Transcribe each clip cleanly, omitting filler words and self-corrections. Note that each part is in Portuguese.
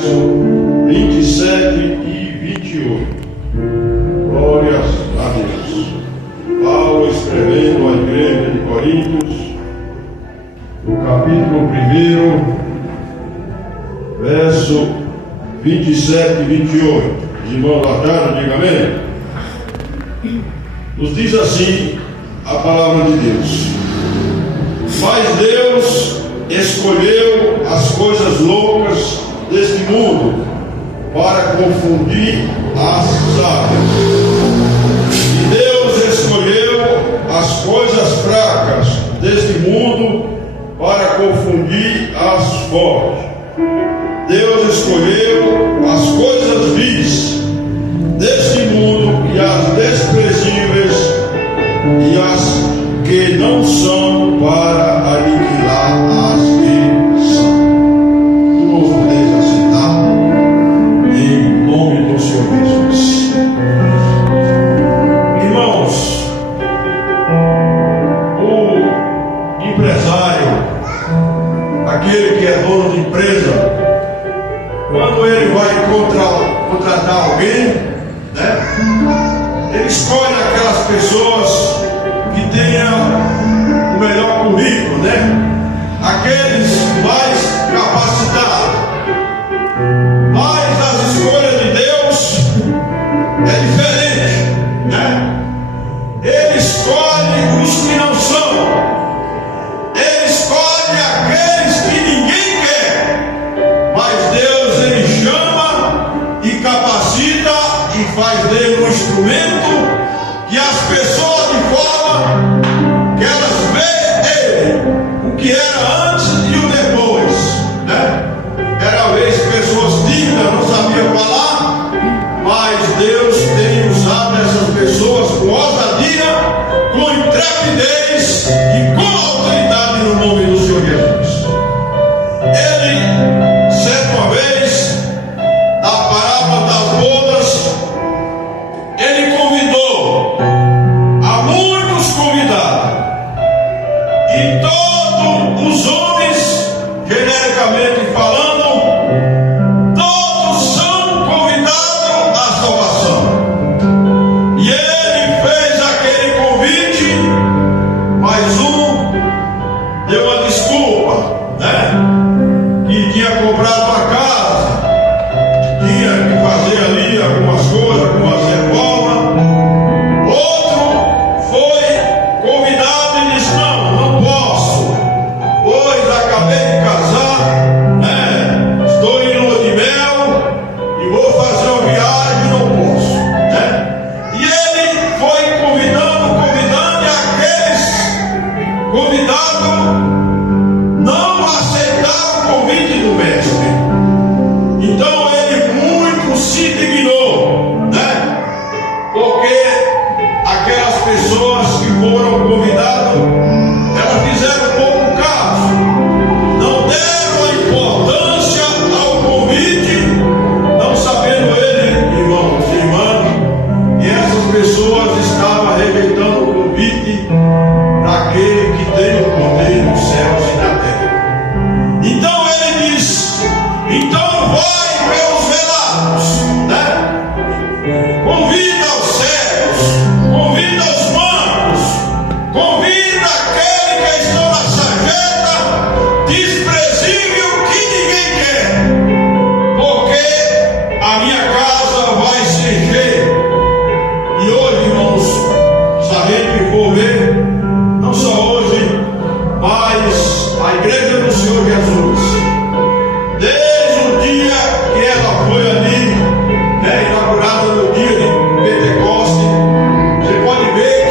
27 e 28. Glórias a Deus. Paulo escrevendo à igreja de Coríntios, no capítulo 1, verso 27 e 28. Os irmãos lataram, diga amém. Nos diz assim a palavra de Deus: mas Deus escolheu as coisas loucas deste mundo para confundir as sábias, e Deus escolheu as coisas fracas deste mundo para confundir as fortes. Deus escolheu as coisas vis deste mundo e as desprezíveis e as que não são, para aniquilar as que são. Irmãos, podeis aceitar em nome do Senhor Jesus. Irmãos, o empresário, aquele que é dono de empresa, quando ele vai contratar alguém, ele escolhe aquelas pessoas que tenham o melhor currículo, aqueles mais capacitados. Mas as escolhas de Deus é diferente, Ele escolhe os que não são. Ele escolhe aqueles que ninguém quer. Mas Deus, Ele chama e capacita e faz dele um instrumento que as pessoas de fora, que elas veem Ele, o que era antes e o depois, Era às vezes pessoas tímidas, não sabiam falar, mas Deus tem usado essas pessoas com ousadia, com intrepidez e com autoridade no nome do Senhor Jesus. Ele, certa vez, na parábola das bodas, ele convidou a muitos convidados, e todos os homens, genericamente falando, todos são convidados à salvação. E ele fez aquele convite, mas um deu uma desculpa, que tinha comprado uma casa, tinha que fazer ali algumas coisas, algumas reformas. Outro foi convidado e disse: não posso, pois acabei de casar, estou em lua de mel e vou fazer uma viagem, não posso, E ele foi convidando, e aqueles convidados não aceitaram o convite do mestre. Então ele muito se indignou, porque aquelas pessoas que foram convidadas, elas fizeram pouco caso, não deram a importância ao convite, não sabendo ele, irmãos e irmãs, que essas pessoas estavam rejeitando o convite daquele que tem o poder nos céus e na terra. Então ele diz: então vai, meus velados, convida os cegos, convida os mancos, convida aquele que está na sarjeta, desprezível, que ninguém quer, porque a minha casa vai ser cheia. E hoje, irmãos, se a gente for ver, não só hoje, mas a igreja do Senhor Jesus, desde o dia que ela foi ali, inaugurada no dia de Pentecostes, você pode ver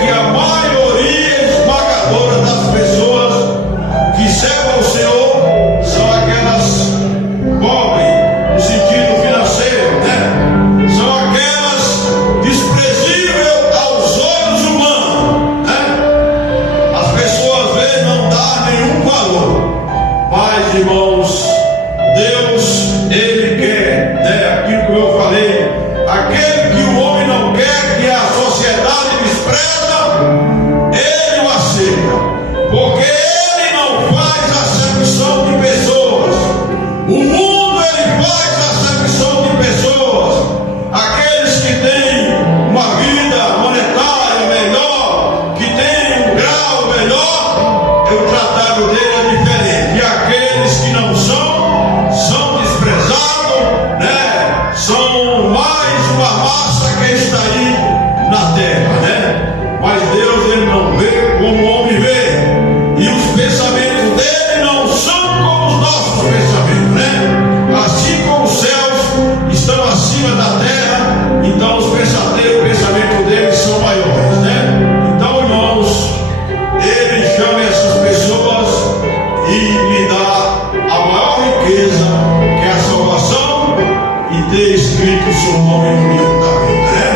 seu nome no livro da vida, né?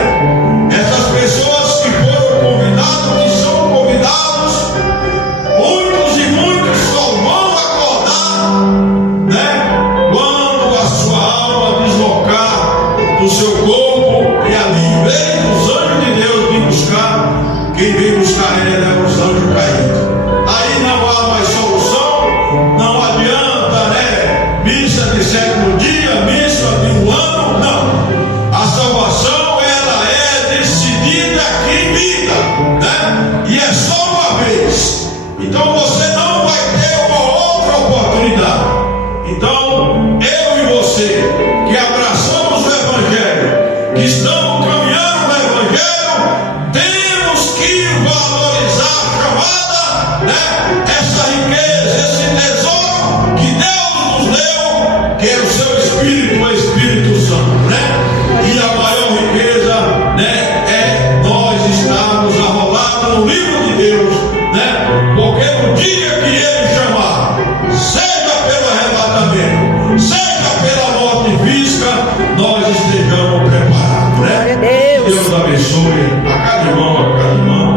Essas pessoas que foram convidadas, que são convidados, muitos e muitos só vão acordar, né? Quando a sua alma deslocar do seu corpo, e ali vem os anjos de Deus vir buscar. Quem vem buscar ele é os anjos caídos. Aí não há mais solução, não adianta, né? Missa de sétimo dia, missa de um ano, não. A salvação, ela é decidida aqui em vida, né? E é só uma vez. Então você não vai ter uma outra oportunidade. Então, eu e você, que abraçamos o Evangelho, que estamos caminhando no Evangelho, temos que valorizar a chamada, né? Essa riqueza, esse tesouro que Deus nos deu, que é o seu Espírito, o Espírito Santo, né? E a maior riqueza, né, é nós estarmos arrolados no livro de Deus, né? Porque no dia que Ele chamar, seja pelo arrebatamento, seja pela morte física, nós estejamos preparados, né? Deus abençoe a cada irmão, a cada irmã.